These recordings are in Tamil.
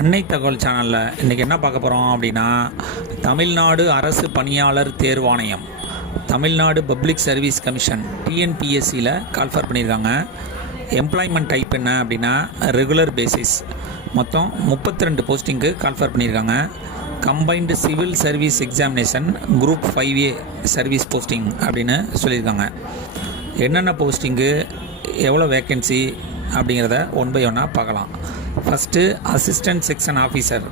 அன்னை தகவல் சேனலில் இன்றைக்கி என்ன பார்க்க போகிறோம் அப்படின்னா, தமிழ்நாடு அரசு பணியாளர் தேர்வாணையம், தமிழ்நாடு பப்ளிக் சர்வீஸ் கமிஷன் டிஎன்பிஎஸ்சியில் கால்ஃபர் பண்ணியிருக்காங்க. எம்ப்ளாய்மெண்ட் டைப் என்ன அப்படின்னா ரெகுலர் பேசிஸ். மொத்தம் 32 போஸ்டிங்கு கால்ஃபர் பண்ணியிருக்காங்க. Combined civil service examination group 5A service posting அப்படின்னு சொல்லியிருக்காங்க. என்னென்ன போஸ்டிங்கு, எவ்வளோ வேக்கன்சி அப்படிங்கிறத ஒன் பை ஒன்னாக பார்க்கலாம். ஃபஸ்ட்டு அசிஸ்டன்ட் செக்ஷன் ஆஃபீஸர்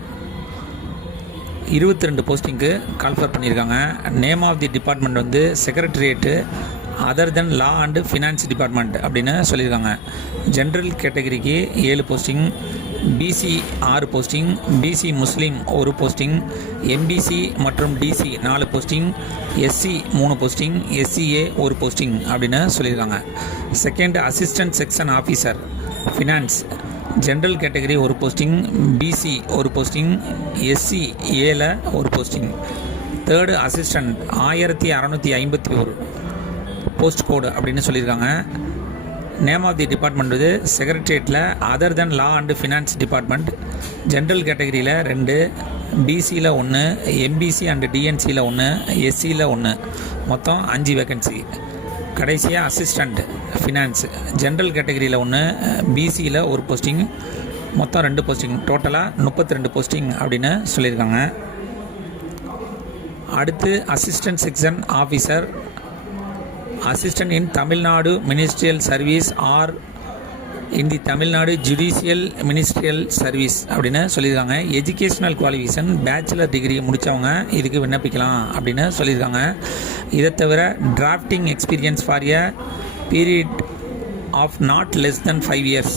22 போஸ்டிங்க்கு கால்ஃபர் பண்ணியிருக்காங்க. நேம் ஆஃப் தி டிபார்ட்மெண்ட் வந்து secretariat other then law and finance department அப்படின்னு சொல்லியிருக்காங்க. ஜென்ரல் கேட்டகரிக்கு 7 posting, BC 6 posting, BC Muslim 1 posting, MBC மற்றும் DC 4 posting, SC 3 posting, SCA 1 posting அப்படின்னு சொல்லியிருக்காங்க. Second assistant section officer finance general category 1 posting, BC 1 posting, SC ஏல 1 போஸ்டிங். தேர்டு அசிஸ்டன்ட் 1651 போஸ்ட் கோடு அப்படின்னு சொல்லியிருக்காங்க. நேம் ஆஃப் தி டிபார்ட்மெண்ட் வந்து செக்ரட்டரியேட்டில் other then law and finance department. General கேட்டகரியில் 2, பிசியில் 1, எம்பிசி அண்டு டிஎன்சியில் 1, எஸ்சியில் 1, மொத்தம் 5 வேக்கன்சி. கடைசியாக அசிஸ்டண்ட் ஃபினான்ஸ் ஜென்ரல் கேட்டகரியில் 1, பிசியில் 1 போஸ்டிங், மொத்தம் 2 போஸ்டிங், டோட்டலாக 32 போஸ்டிங் அப்படின்னு சொல்லியிருக்காங்க. அடுத்து assistant section officer, assistant in Tamil Nadu ministerial service or in the Tamil Nadu judicial ministerial service அப்படின்னு சொல்லியிருக்காங்க. எஜுகேஷ்னல் குவாலிஃபிகேஷன் பேச்சுலர் டிகிரி முடித்தவங்க இதுக்கு விண்ணப்பிக்கலாம் அப்படின்னு சொல்லியிருக்காங்க. இதை தவிர drafting experience for a period of not less than 5 years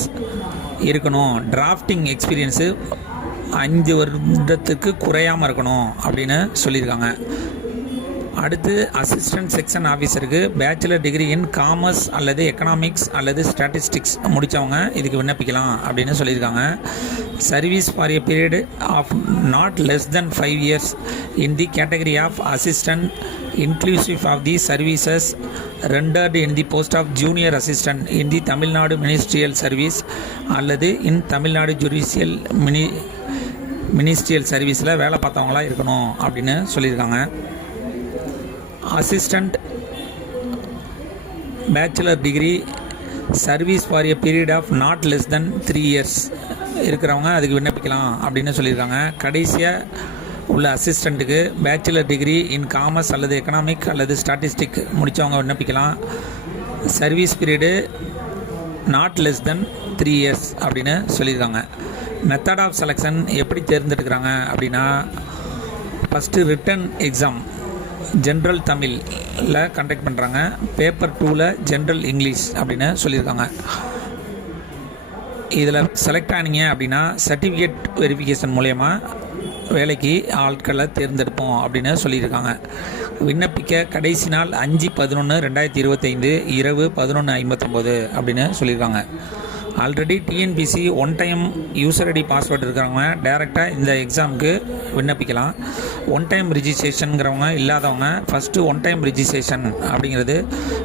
இருக்கணும். டிராஃப்டிங் எக்ஸ்பீரியன்ஸு 5 வருடத்துக்கு குறையாமல் இருக்கணும் அப்படின்னு சொல்லியிருக்காங்க. அடுத்து அசிஸ்டன்ட் செக்ஷன் ஆஃபீஸருக்கு பேச்சுலர் டிகிரி இன் காமர்ஸ் அல்லது எக்கனாமிக்ஸ் அல்லது ஸ்டாட்டிஸ்டிக்ஸ் முடித்தவங்க இதுக்கு விண்ணப்பிக்கலாம் அப்படின்னு சொல்லியிருக்காங்க. Service for a period of not less than 5 years in the category of assistant inclusive of the services rendered in the post of junior assistant in the Tamil Nadu ministerial service அல்லது இன் தமிழ்நாடு ஜுடிஷியல் மினிஸ்ட்ரியல் சர்வீஸில் வேலை பார்த்தவங்களாக இருக்கணும் அப்படின்னு சொல்லியிருக்காங்க. Assistant bachelor degree service for a period of not less than 3 years இருக்கிறவங்க அதுக்கு விண்ணப்பிக்கலாம் அப்படின்னு சொல்லியிருக்காங்க. கடைசியாக உள்ள அசிஸ்டண்ட்டுக்கு பேச்சுலர் டிகிரி இன் காமர்ஸ் அல்லது எக்கனாமிக் அல்லது ஸ்டாட்டிஸ்டிக் முடித்தவங்க விண்ணப்பிக்கலாம். Service period not less than 3 years அப்படின்னு சொல்லியிருக்காங்க. மெத்தட் ஆஃப் செலெக்ஷன் எப்படி தேர்ந்தெடுக்கிறாங்க அப்படின்னா, ஃபஸ்ட்டு ரிட்டன் எக்ஸாம் ஜென்ரல் தமிழில் கண்டக்ட் பண்ணுறாங்க. பேப்பர் 2ல் ஜென்ரல் இங்கிலீஷ் அப்படின்னு சொல்லியிருக்காங்க. இதில் செலக்ட் ஆனீங்க அப்படின்னா சர்டிஃபிகேட் வெரிஃபிகேஷன் மூலயமா வேலைக்கு ஆட்களை தேர்ந்தெடுப்போம் அப்படின்னு சொல்லியிருக்காங்க. விண்ணப்பிக்க கடைசி நாள் 5/11/2025 இரவு 11:59 அப்படின்னு சொல்லியிருக்காங்க. Already TNPSC 1 time user ID password இருக்கிறவங்க டைரெக்டாக இந்த எக்ஸாமுக்கு விண்ணப்பிக்கலாம். 1 டைம் ரிஜிஸ்ட்ரேஷனுங்கிறவங்க இல்லாதவங்க ஃபஸ்ட்டு 1 டைம் ரிஜிஸ்ட்ரேஷன் அப்படிங்கிறது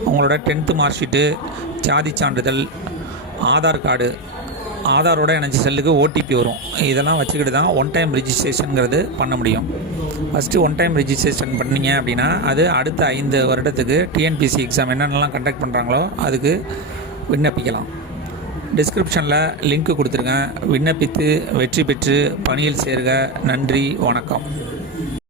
உங்களோட 10th மார்க் ஷீட்டு, சாதி சான்றிதழ், ஆதார் கார்டு, ஆதாரோட இணைஞ்ச செல்லுக்கு ஓடிபி வரும். இதெல்லாம் வச்சுக்கிட்டு தான் 1 டைம் ரிஜிஸ்ட்ரேஷனுங்கிறது பண்ண முடியும். ஃபஸ்ட்டு 1 டைம் ரிஜிஸ்ட்ரேஷன் பண்ணிங்க அப்படின்னா அது அடுத்த 5 வருடத்துக்கு டிஎன்பிசி எக்ஸாம் என்னென்னலாம் கண்டக்ட் பண்ணுறாங்களோ அதுக்கு விண்ணப்பிக்கலாம். டிஸ்கிரிப்ஷனில் லிங்க் கொடுத்துருங்க. விண்ணப்பித்து வெற்றி பெற்று பணியில் சேர்க. நன்றி, வணக்கம்.